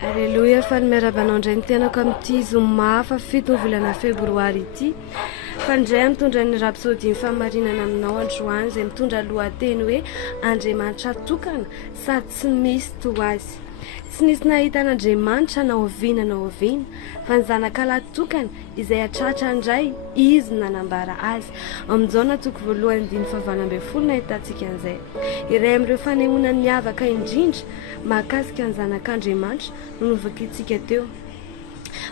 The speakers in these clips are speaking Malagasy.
Alleluia, fanimerabanao indray ny tenako amin'ity zoma fa 7 volana febroary ity. Fa indray mitondra ny rapsody famarinana aminao androany izay mitondra lohateny hoe Andriamanitra Tokana Sady Tsy Misy Toa Azy. Tsy nisy nahita an'Andriamanitra na oviana na oviana, fa ny zanakala tokana izay atratra indray izy nanambara azy. Amin'izao natoko voalohany 5 nahitantsika an'izay. Iray amin'ireo fanehoana miavaka indrindra mahakasika ny zanak'Andriamanitra no novakintsika teo.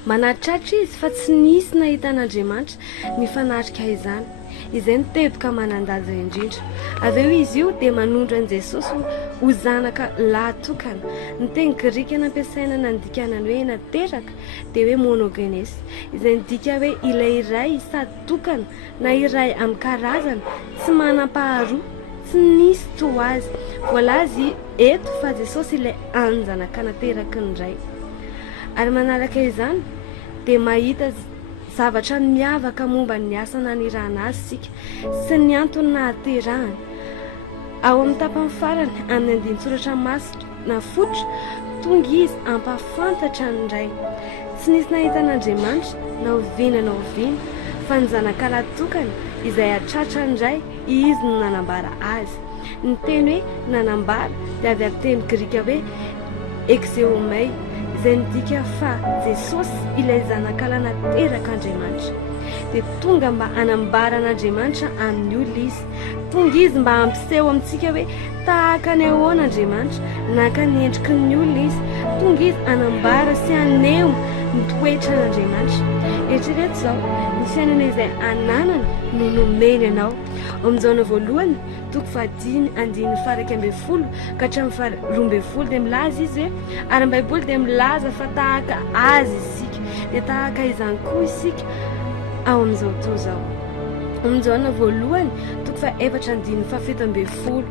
Manatratra izy fa tsy nisy nahita an'Andriamanitra ny fanatrika izany. Izay niteboka manan-danja indrindra. Avy eo izy io dia manondro an'i Jesosy ho zanaka lahatokana. Ny teny grika nampiasaina nandikanany hoe nateraka dia hoe monogenes, izay midika hoe ilay iray sady tokana na iray amin'ny karazana, tsy manam-paharoa, tsy nisy toa azy. Voalazy eto fa Jesosy ilay anjanaka nateraka indray. Ary manaraka izany dia mahita zavatra miavaka momba ny asa nanirana azy sika sy ny antony nahaterahany. Ao amin'ny tapany farany amin'ny 9 soratra masina fotra, tonga izy ampafantatra ny iray. Tsy nisy nahita an'Andriamanitra na oviana na oviana, fa ny zanakala tokana izay atratra indray izy no nanambara azy. Ny teny hoe nanambara dia avy amin'ny teny grika hoe exeomai, izay midika fa Jesosy ilay zanakala nateraka Andriamanitra dia tonga mba anambara an'Andriamanitra amin'ny olona izy. Tonga izy mba ampiseho amintsika hoe tahaka ny ahoana Andriamanitra, naka ny endriky ny olona izy. Tonga izy anambara sy aneho ny toetra n'Andriamanitra. Eritrereto izao ny fiainana izay ananana no nomeny ianao. Amin'izao voalohany toko 10:12 ka hatramin'ny 12 dia milaza izy hoe ary ny Baiboly dia milaza fa tahaka azy isika, dia tahaka izany koa isika ao amin'izao toa izao. Amin'izao voalohany toko 4:17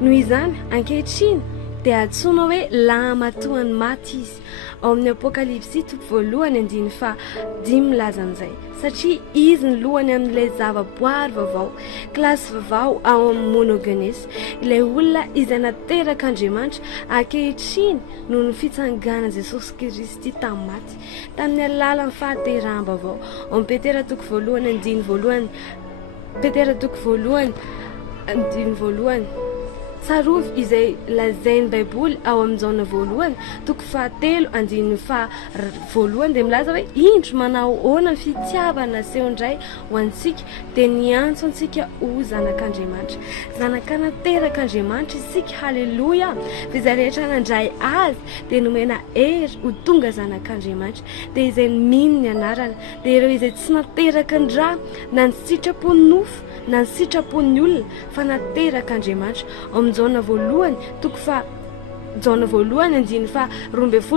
noho izany ankehitriny dia antsoina hoe lamatoan'ny maty izy. Ao amin'ny apokalipsy toko 1:5 milaza an'izay, satria izy ny lohany amin'ilay zavaboary vaovao, kilasy vaovao ao amin'ny monogenes, ilay olona izay nateraka Andriamanitra ankehitriny noho ny fitsanganan Jesosy Kristy tamin'ny maty, tamin'ny alalan'ny fahateram-baovao. Ao amin'ny Petera toko 1:1, Petera toko 1:1 tsarovy izay lazain'ny Baiboly ao amin'izao voalohany toko 7:1 dia milaza hoe indro manao ahoana fitiavana naseho indray ho antsika dia niantso antsika ho zanak'Andriamanitra. Zanaka nateraka Andriamanitra isika, halleluia. Fa izay rehetra nandray azy dia nomena hery ho tonga zanak'Andriamanitra. Dia izay mino ny anarana, dia ireo izay tsy nateraka ny rà na ny sitrapony nofo na ny sitrapony olona fa nateraka Andriamanitra. Amin'izao voalohany toko 1:12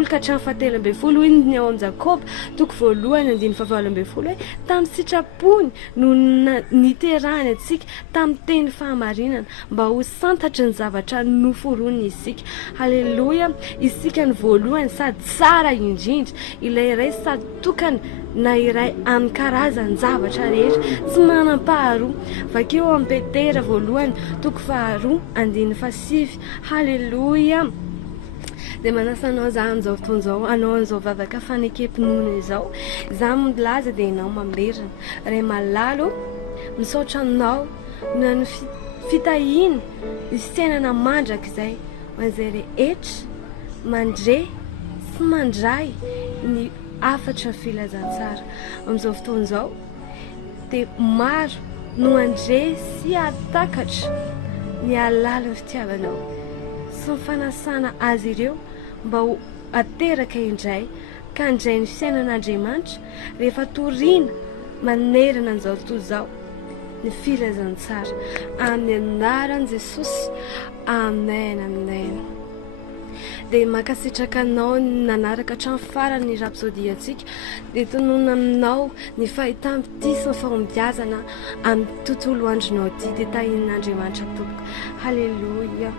ka hatramin'ny 17 ny ao amin'ny Jakoba toko 1:17 hoe tamin'ny sitrapony no niterahany antsika tamin'ny teny fahamarinana mba ho santatry ny zavatra noforoniny isika. Halleluia. Isika ny voalohany sady tsara indrindra, ilay iray sady tokana na iray amin'ny karazany zavatra rehetra, tsy manam-paharoa. Vakeo amin'ny Petera voalohany toko 2:7. Halleluia. Dia manasanao za amin'izao fotoan'izao, anao an'izao vavaka fanekempinoana izao, za milaza dia ianao mamerina, ray malalo misaotra aminao na ny fitahiana ny fiainana mandraka izay ho an'izay rehetra mandre sy mandray ny afatra ny filazantsara. Amin'izao fotoan'izao dia maro no andre sy atakatra ny alalan'ny fitiavanao sy ny fanasana azy ireo mba ho ateraka indray ka handray ny fiainan'Andriamanitra rehefa toriana manerana an'izao tontolo izao ny filazantsara. Amin'ny anaran'i Jesosy, amen, amen. Dia makasitraka anao nanaraka hatramin'ny farany ny rapsodiantsika, dia tonoina aminao ny fahitampity sy ny fahombiazana amin'ny tontolo andronao ity, dia tahin'Andriamanitra tompoko. Halleluia.